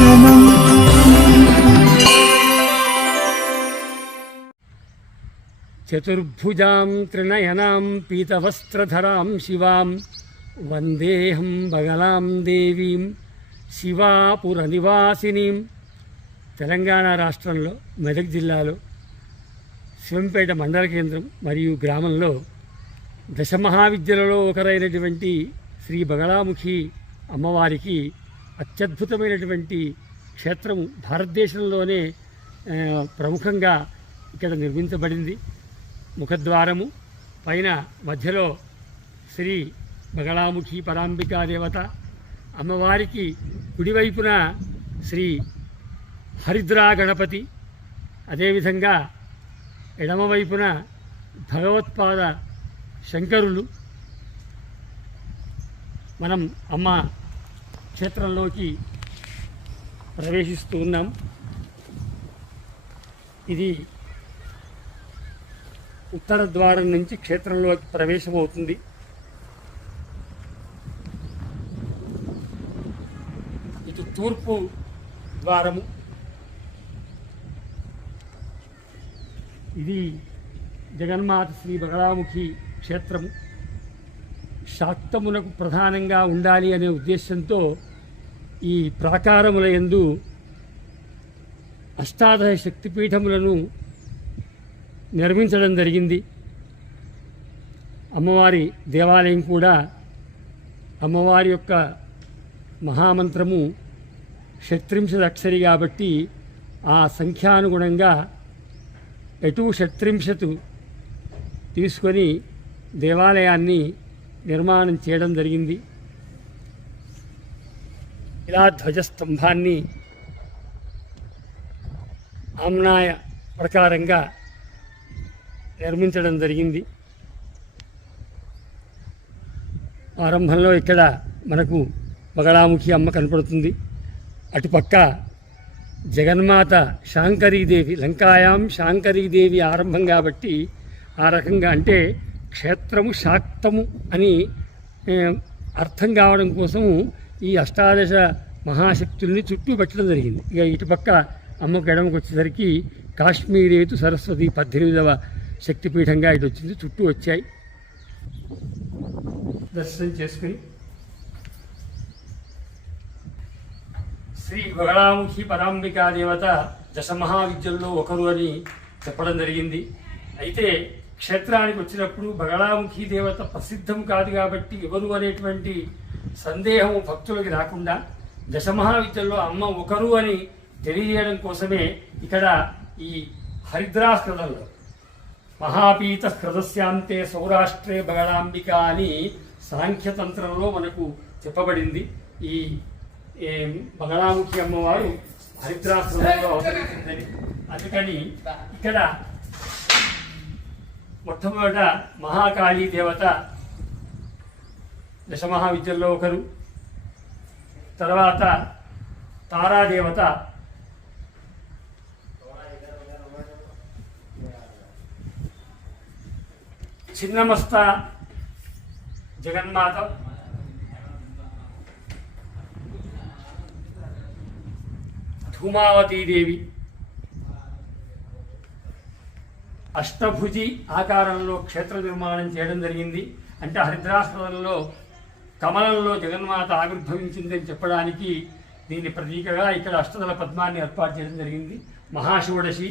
दर्शनम् चतुर्भुजां त्रिनयनां पीतवस्त्रधरां शिवां वन्देऽहं बगलां देवीं శివాపురనివాసినీం. తెలంగాణ రాష్ట్రంలో మెదక్ జిల్లాలో శివంపేట మండల కేంద్రం మరియు గ్రామంలో దశమహావిద్యలలో ఒకరైనటువంటి శ్రీ బగళాముఖి అమ్మవారికి అత్యద్భుతమైనటువంటి క్షేత్రము భారతదేశంలోనే ప్రముఖంగా ఇక్కడ నిర్మించబడింది. ముఖద్వారము పైన మధ్యలో శ్రీ బగళాముఖి పరాంబికా దేవత, అమ్మవారికి కుడివైపున శ్రీ హరిద్రా గణపతి, అదేవిధంగా ఎడమవైపున భగవత్పాద శంకరులు. మనం అమ్మ క్షేత్రంలోకి ప్రవేశిస్తూ ఉన్నాం. ఇది ఉత్తర ద్వారం నుంచి క్షేత్రంలోకి ప్రవేశమవుతుంది. ఇటు తూర్పు ద్వారము. ఇది జగన్మాత శ్రీ బగళాముఖి క్షేత్రము. శాక్తమునకు ప్రధానంగా ఉండాలి అనే ఉద్దేశంతో ఈ ప్రాకారముల యందు అష్టాదశ శక్తిపీఠములను నిర్మించడం జరిగింది. అమ్మవారి దేవాలయం కూడా అమ్మవారి యొక్క మహామంత్రము షట్త్రింశత్ అక్షరి కాబట్టి ఆ సంఖ్యానుగుణంగా ఎటు షట్త్రింశతు తీసుకొని దేవాలయాన్ని నిర్మాణం చేయడం జరిగింది. ఇలా ధ్వజస్తంభాన్ని ఆమ్నాయ ప్రకారంగా నిర్మించడం జరిగింది. ఆరంభంలో ఇక్కడ మనకు బగళాముఖి అమ్మ కనపడుతుంది. అటుపక్క జగన్మాత శాంకరీదేవి, లంకాయాం శాంకరీదేవి ఆరంభం కాబట్టి ఆ రకంగా, అంటే క్షేత్రము శాక్తము అని అర్థం కావడం కోసము ఈ అష్టాదశ మహాశక్తుల్ని చుట్టూ పెట్టడం జరిగింది. ఇక ఇటుపక్క అమ్మకు ఎడమకు వచ్చేసరికి కాశ్మీరేతు సరస్వతి 18వ శక్తిపీఠంగా ఇటు వచ్చింది. చుట్టూ వచ్చాయి. దర్శనం చేసుకుని శ్రీ బగళాముఖి పరాంబికా దేవత దశమహావిద్యల్లో ఒకరు అని చెప్పడం జరిగింది. అయితే క్షేత్రానికి వచ్చినప్పుడు బగళాముఖి దేవత ప్రసిద్ధం కాదు కాబట్టి ఎవరు అనేటువంటి సందేహం భక్తులకి రాకుండా దశమహావిద్యల్లో అమ్మ ఒకరు అని తెలియజేయడం కోసమే ఇక్కడ ఈ హరిద్రాస్కృతంలో మహాపీత హృదస్యాంతే సౌరాష్ట్రే బగళాంబిక అని సాంఖ్యతంత్రంలో మనకు చెప్పబడింది. ఈ బగళాముఖి అమ్మవారు హరిద్రాశ్రమంలో అవతరించిందని. అందుకని ఇక్కడ మొట్టమొదట మహాకాళీ దేవత దశమహావిద్యల్లో ఒకరు, తర్వాత తారాదేవత, చిన్నమస్త జగన్మాత, ధూమావతీదేవి, అష్టభుజి ఆకారంలో క్షేత్ర నిర్మాణం చేయడం జరిగింది. అంటే హరిద్రాశ్రమంలో కమలంలో జగన్మాత ఆవిర్భవించిందని చెప్పడానికి దీని ప్రతీకగా ఇక్కడ అష్టదళ పద్మాన్ని ఏర్పాటు చేయడం జరిగింది. మహాషోడశి,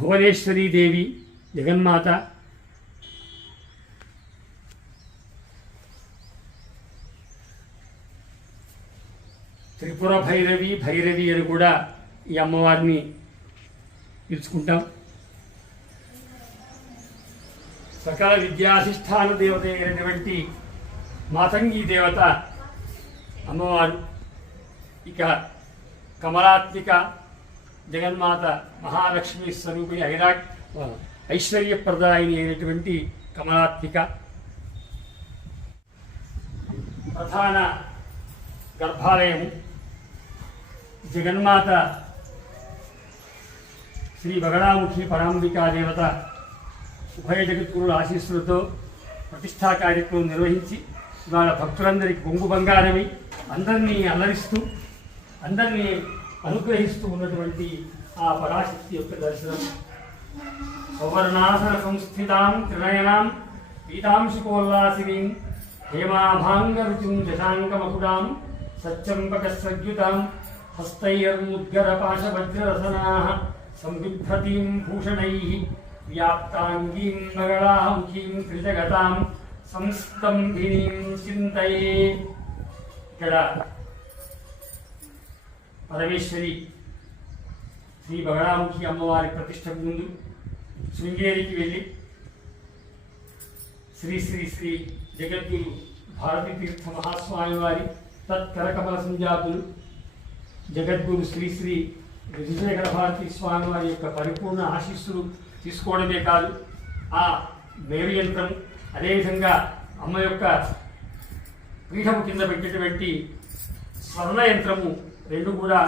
భువనేశ్వరీదేవి జగన్మాత, త్రిపుర భైరవి అని కూడా ఈ అమ్మవారిని పిలుచుకుంటాం. సకల విద్యాధిష్టాన దేవత అయినటువంటి మాతంగి దేవత అమ్మవారు. ఇక కమలాత్మిక జగన్మాత మహాలక్ష్మి స్వరూపి ఐశ్వర్యప్రదాయిని అయినటువంటి కమలాత్మిక. ప్రధాన గర్భాలయము జగన్మాత శ్రీ బగళాముఖి పరాంబికా దేవత ఉభయ జగద్గురుల ఆశీస్సులతో ప్రతిష్టా కార్యక్రమం నిర్వహించి ఇవాళ భక్తులందరికీ కొంగు బంగారమై అందరినీ అల్లరిస్తూ అందరినీ అనుగ్రహిస్తూ ఉన్నటువంటి ఆ పరాశక్తి యొక్క దర్శనం. సౌవర్ణాసన సంస్థితాం త్రినయనాం పీతాంశుకోల్లాసినీం హేమాభాంగరుచిం శశాంకమకుడాం సచ్చంపకస్రగ్యుతాం హస్తైర్ముద్గరపాశవజ్రరసనాః సంబిభ్రతీం భూషణైః వ్యాప్తాంగీం మగళాముఖీం త్రిజగతాం సంస్తంభినీం చింతయే. ఇక్కడ పరమేశ్వరి శ్రీ బగళాముఖి అమ్మవారి ప్రతిష్టకు ముందు శృంగేరికి వెళ్ళి శ్రీ శ్రీ శ్రీ జగద్గురు భారతీ తీర్థ మహాస్వామి వారి తత్కరకమల సంజాతులు జగద్గురు శ్రీ శ్రీ విజయశేఖర భారతీ స్వామి వారి యొక్క పరిపూర్ణ ఆశీస్సులు తీసుకోవడమే కాదు, ఆ మేరు యంత్రం అదేవిధంగా అమ్మ యొక్క పీఠము కింద పెట్టేటువంటి స్వర్ణ యంత్రము రెండు కూడా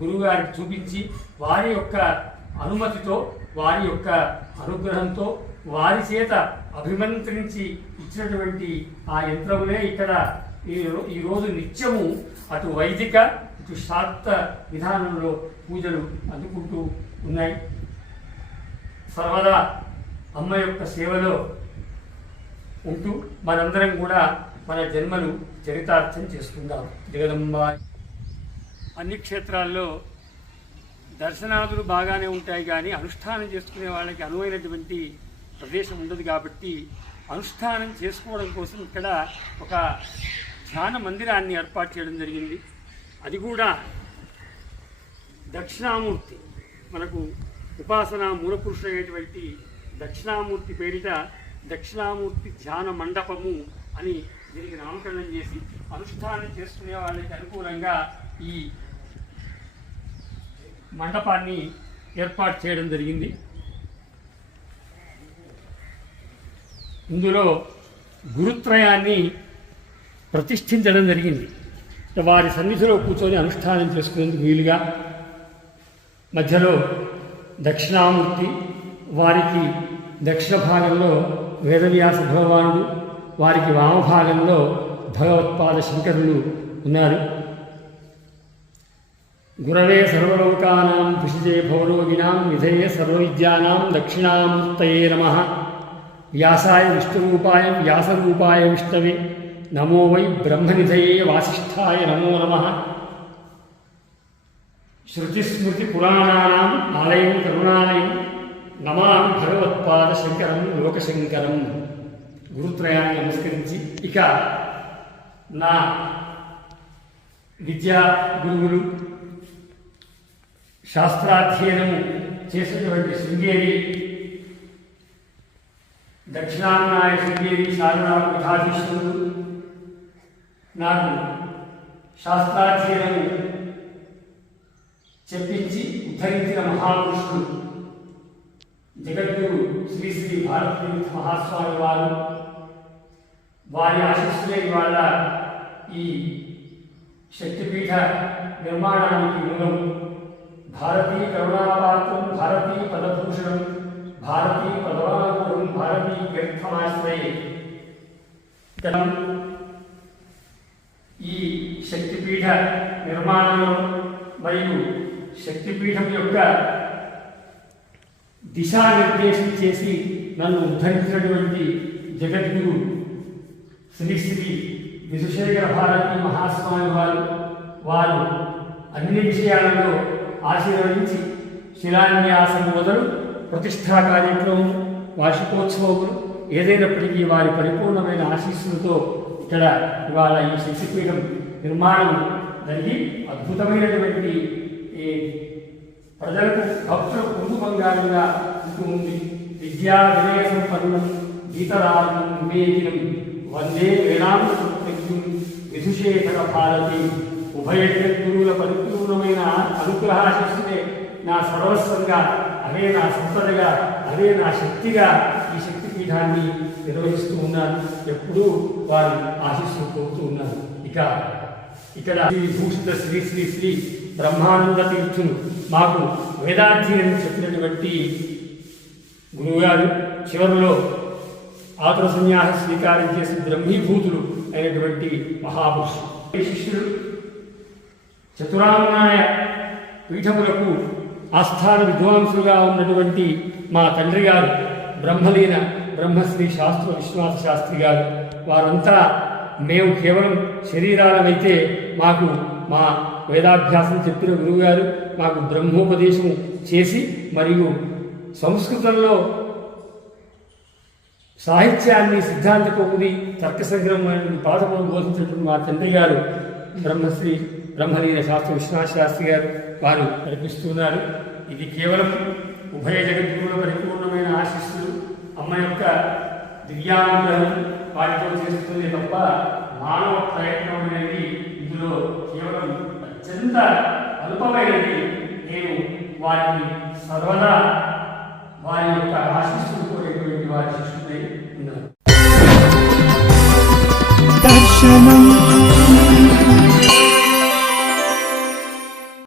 గురువుగారికి చూపించి వారి యొక్క అనుమతితో వారి యొక్క అనుగ్రహంతో వారి చేత అభిమంత్రించి ఇచ్చినటువంటి ఆ యంత్రములే ఇక్కడ ఈరోజు నిత్యము అటు వైదిక ఇటు శాక్త విధానంలో పూజలు అందుకుంటూ ఉన్నాయి. సర్వదా అమ్మ యొక్క సేవలో ఉంటూ మనందరం కూడా మన జన్మలు చరితార్థం చేసుకుందాం. జగదంబ అన్ని క్షేత్రాల్లో దర్శనాదులు బాగానే ఉంటాయి, కానీ అనుష్ఠానం చేసుకునే వాళ్ళకి అనువైనటువంటి ప్రదేశం ఉండదు. కాబట్టి అనుష్ఠానం చేసుకోవడం కోసం ఇక్కడ ఒక ధ్యాన మందిరాన్ని ఏర్పాటు చేయడం జరిగింది. అది కూడా దక్షిణామూర్తి, మనకు ఉపాసన మూలపురుషుడైనటువంటి దక్షిణామూర్తి పేరిట దక్షిణామూర్తి ధ్యాన మండపము అని దీనికి నామకరణం చేసి అనుష్ఠానం చేసుకునే వాళ్ళకి అనుకూలంగా ఈ మండపాన్ని ఏర్పాటు చేయడం జరిగింది. ఇందులో గురుత్రయాన్ని ప్రతిష్ఠించడం జరిగింది. వారి సన్నిధిలో కూర్చొని అనుష్ఠానం చేసుకునేందుకు వీలుగా మధ్యలో దక్షిణామూర్తి, వారికి దక్షిణ భాగంలో వేదవ్యాస భగవానుడు, వారికి వామభాగంలో భగవత్పాద శంకరులు ఉన్నారు. గురవే సర్వలోకానాం విషజే భవరోగిణాం విధయే సర్వవిద్యానాం దక్షిణామూర్తయే నమః. వ్యాసాయ విష్ణురూపాయ వ్యాసరూపాయ విష్ణవే నమో వై బ్రహ్మనిధయే వాసిష్ఠాయ నమో నమః. శృతిస్మృతి పురాణానాం ఆలయం కరుణాలయం నమామి భగవత్పాద శంకరం లోకశంకరం. గురుత్రయాన్ని నమస్కరించి ఇక నా విద్యా గురువులు శాస్త్రాధ్యయనము చేసినటువంటి శృంగేరి దక్షిణాన్నాయ శృంగేరి శారదా పీఠాధీశ్వరుడు నాకు శాస్త్రాధ్యయనము చెప్పించి ఉద్ధరించిన మహాపురుషుడు జగద్గురు శ్రీ శ్రీ భారతీ మహాస్వామి వారు, వారి ఆశీస్సులే ఇవాళ ఈ శక్తిపీఠ నిర్మాణానికి మూలం. భారతీ కరుణాపాత్రం భారతీ పదభూషణం భారతీ పదవానుకూలం భారతీ కీర్తమాశ్రయే. ఈ శక్తిపీఠ నిర్మాణంలో మరియు శక్తిపీఠం యొక్క దిశానిర్దేశం చేసి నన్ను ఉద్ధరించినటువంటి జగద్గురు శ్రీ శ్రీ విజయశేఖర భారతీ మహాస్వామి వారు అన్ని విషయాలలో ఆశీర్వదించి శిలాన్యాసం మొదలు ప్రతిష్టా కార్యక్రమం వార్షికోత్సవములు ఏదైనప్పటికీ వారి పరిపూర్ణమైన ఆశీస్సులతో ఇక్కడ ఇవాళ ఈ శక్తిపీఠం నిర్మాణం జరిగి అద్భుతమైనటువంటి ప్రజలకు భక్తులకు ముందు బంగారుగా ఉంటూ ఉంది. విద్యా వినయ సంపన్నం గీతరాజం వివేకినం వందే వేదాంత విధుశేఖర భారతి. ఉభయ జగద్గురువుల పరిపూర్ణమైన అనుగ్రహాశిస్తే నా సర్వస్వంగా, అదే నా సంపదగా, అదే నా శక్తిగా ఈ శక్తిపీఠాన్ని నిర్వహిస్తూ ఉన్నాను. ఎప్పుడూ వారి ఆశీస్సులు కోరుతూ ఉన్నాను. ఇక్కడ భూషిత శ్రీ శ్రీ శ్రీ బ్రహ్మానంద తీర్థులు మాకు వేదాధ్యయనం చెప్పినటువంటి శ్రీ శ్రీ శ్రీ బ్రహ్మానంద తీర్థులు వారి ఆశీస్సులే గురువుగారు చివరిలో ఆతుర సన్యాస స్వీకారం చేసి బ్రహ్మీభూతులు అయినటువంటి మహాపురుషులు. శిష్యుడు చతురామ్నాయ పీఠములకు ఆస్థాన విద్వాంసులుగా ఉన్నటువంటి మా తండ్రి గారు బ్రహ్మలీన బ్రహ్మశ్రీ శాస్త్ర విశ్వనాథ శాస్త్రి గారు. వారంతా మేము కేవలం శరీరాలమైతే మాకు మా వేదాభ్యాసం చెప్పిన గురువుగారు మాకు బ్రహ్మోపదేశం చేసి మరియు సంస్కృతంలో సాహిత్యాన్ని సిద్ధాంత కౌముది తర్క సంగ్రహం పాఠములు బోధించినటువంటి మా తండ్రి గారు బ్రహ్మశ్రీ బ్రహ్మలీన శాస్త్ర విశ్వనాథ శాస్త్రి గారు వారు నడిపిస్తున్నారు. ఇది కేవలం ఉభయ జగద్గురుల పరిపూర్ణమైన ఆశీస్సులు, అమ్మ యొక్క దివ్యానుగ్రహం వారితో చేస్తుంది తప్ప మానవ ప్రయత్నం అనేది ఇందులో కేవలం అత్యంత అల్పమైనది. నేను వారిని సర్వదా వారి యొక్క ఆశీస్సులు కోరేటువంటి వారి శిష్యులై ఉన్నారు.